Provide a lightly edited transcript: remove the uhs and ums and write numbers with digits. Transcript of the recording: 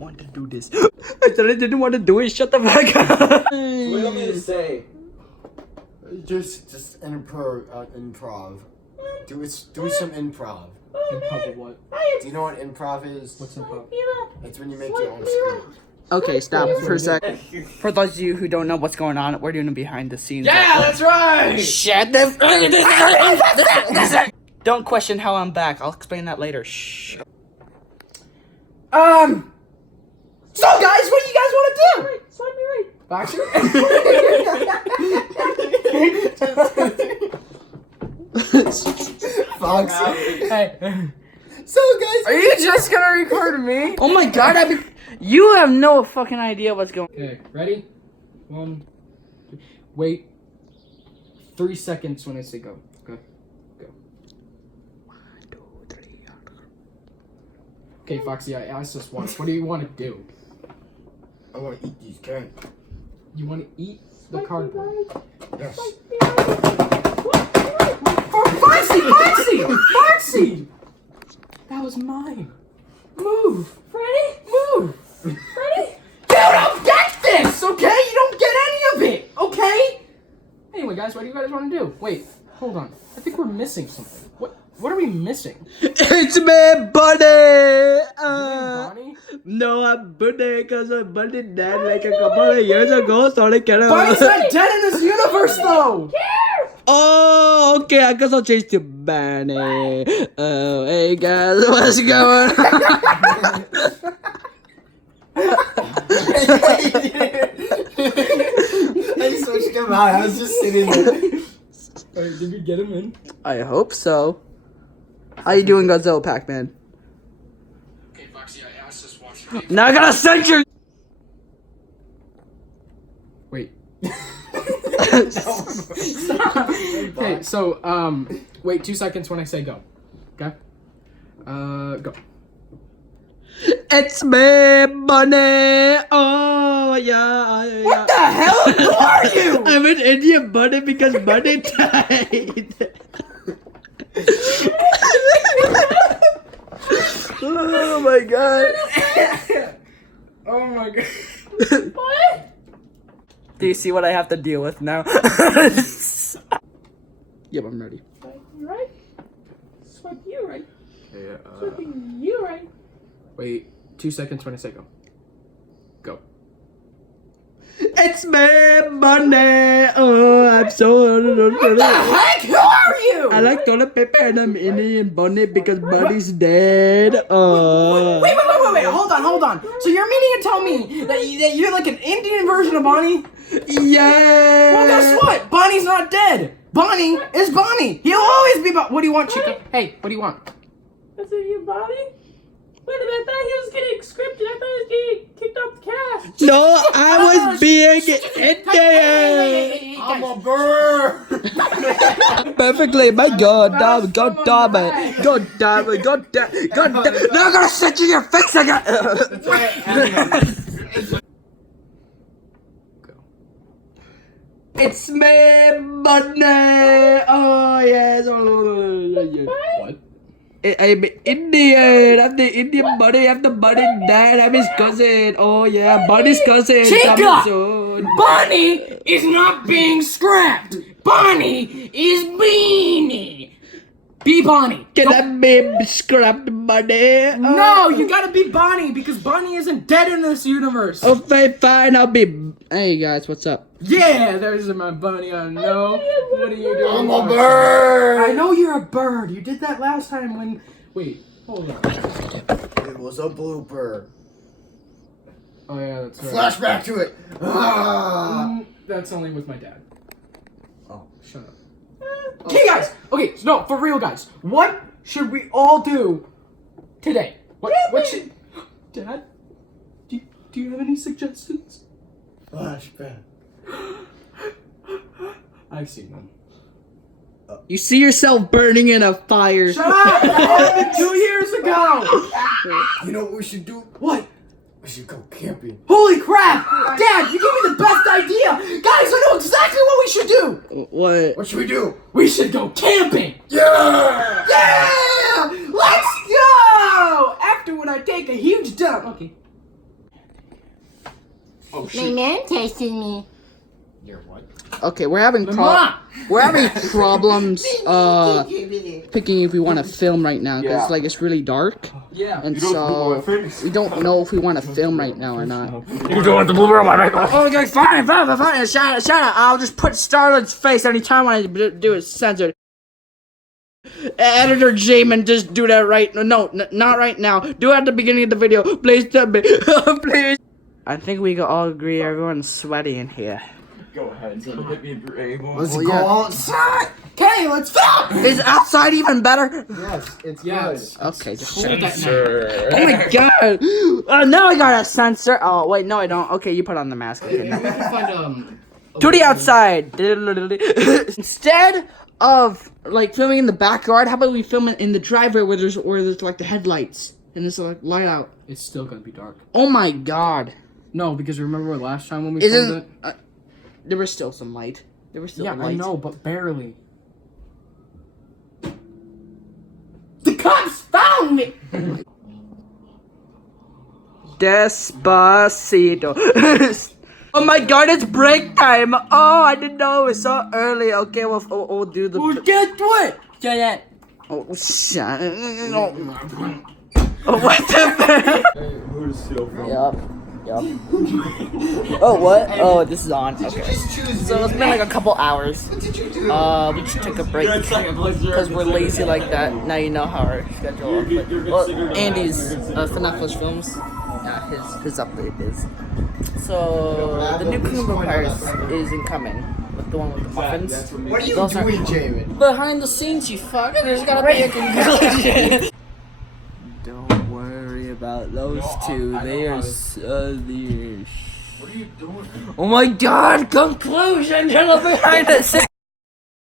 want to do this. I didn't want to do it. Shut the fuck up. What do you want me to say? Just improv. Do some improv. Improv of what? Do you know what improv is? What's improv? It's when you make your own script. Okay, stop for a sec. For those of you who don't know what's going on, we're doing a behind the scenes. Yeah, that's right! Shut the Don't question how I'm back. I'll explain that later. Shh. So guys, what do you guys want to do? Slap me right. Boxer? Fox. Hey. So guys, Are you just gonna record me? Oh my god, you have no fucking idea what's going on. Okay, ready? 1, 2. Wait. 3 seconds when I say go. Go. Go. 1, 2, 3. Okay, Foxy, I asked this once. What do you want to do? I want to eat these cans. You want to eat the cardboard? Yes. Foxy! Foxy! Foxy! That was mine. Move! Freddy? Move! Freddy? You don't get this, okay? You don't get any of it, okay? Anyway, guys, what do you guys want to do? Wait, hold on. I think we're missing something. What are we missing? It's me, buddy! Bonnie? No, I'm buddy because my buddy died like a couple of years ago, so I can't. Bonnie's not dead in this universe, though! Oh, okay, I guess I'll change to Bunny. Oh, hey guys, what's going on? I switched him out. I was just sitting there. Alright, did we get him in? I hope so. How you doing, Godzilla Pac-Man? Okay, Foxy, I asked this once. Now I gotta censor. Wait. Okay, so, wait 2 seconds when I say go. Okay? Go. It's me, Bunny. Oh yeah. What the hell? Who are you? I'm an Indian bunny because Bunny died. Oh my god. Oh my god. What? Do you see what I have to deal with now? Yep, I'm ready. Swipe you right. Swipe you right. Yeah, Swiping you right. wait 2 seconds when I say go. Go. It's me, Bunny. Oh, I'm so. What the heck? Who are you? I like toilet paper and I'm Indian bunny because Bunny's dead. Oh. Wait, hold on. So you're meaning to tell me that you're like an Indian version of Bonnie? Yeah. Well, guess what? Bonnie's not dead. Bonnie is Bonnie. He'll always be What do you want, Chica? Hey, what do you want? That's in your body? Wait a minute, I thought he was getting scripted. I thought he was getting kicked off the cast. No, I was being Indian. I'm a bird. Perfectly, my god, damn it, god damn it. Now I'm gonna set you in your face again. It's me, Bunny. Oh, yes. What? I'm Indian. I'm the Indian bunny. I'm the bunny dad. I'm his cousin. Oh, yeah. Bunny's cousin. Chica! Coming soon. Bonnie is not being scrapped. Bonnie is Beanie. Be Bonnie. Can I be scrapped, Bunny? No, you gotta be Bonnie because Bonnie isn't dead in this universe. Okay, fine. I'll be. Hey, guys, what's up? Yeah, there's my Bonnie. I know. What are you doing? I'm a bird. I know you're a bird. You did that last time when. Wait, hold on. It was a blooper. Oh yeah, that's right. Flashback to it. Ah. That's only with my dad. Oh. Shut up. Okay, guys. Okay, so no, for real, guys. What should we all do today? What should? Dad, do you have any suggestions? Flashback. I've seen them. You see yourself burning in a fire. Shut up! That happened 2 years ago. You know what we should do? What? We should go camping. Holy crap! Dad, you gave me the best idea! Guys, I know exactly what we should do! What? What should we do? We should go camping! Yeah! Yeah! Let's go! After when I take a huge dump. Okay. Oh My shit. man texted me. You're what? Okay, we're having problems picking if we want to film right now because like it's really dark, Yeah. and so we don't know if we want to film right now or not. You're doing the blue room, right? Oh, okay, fine. Shut up. I'll just put Starlet's face anytime when I do it censored. Editor Jamin, just do that right. No, not right now. Do it at the beginning of the video. Please tell me. Please. I think we can all agree everyone's sweaty in here. Go ahead. Hit me if you're able. Let's go outside. Okay, let's film. Is outside even better? Yes, it's Yes. Okay, just Hold check. that Oh my god. Now I got a sensor. Oh, wait, no, I don't. Okay, you put on the mask. Okay, Maybe we no. can find To the outside. Instead of like filming in the backyard, how about we film it in the driveway where there's like the headlights and there's like light out. It's still gonna be dark. Oh my god. No, because remember last time when we filmed Isn't it? there was still some light. There was still Yeah, light. I know, but barely. The cops found me! Despacito. Oh my god, it's break time. Oh, I didn't know it was so early. Okay, we'll do the. Well, guess what? Janet. Oh, shut. Oh, what the? Who's still from? Yup. Oh, what? Oh, this is on. Okay. So it's been like a couple hours. We just took a break because we're lazy like that. Now you know how our schedule is. Well, Andy's fnaf plush films. His update is. So the new Kingdom Empires is incoming. With the one with the muffins. What are you Those are- doing, Jamin? Behind the scenes, you fuck. There's gotta be a conclusion. Don't worry about those two. They are so the. What are you doing? Oh my god! Conclusion. You're behind the scenes.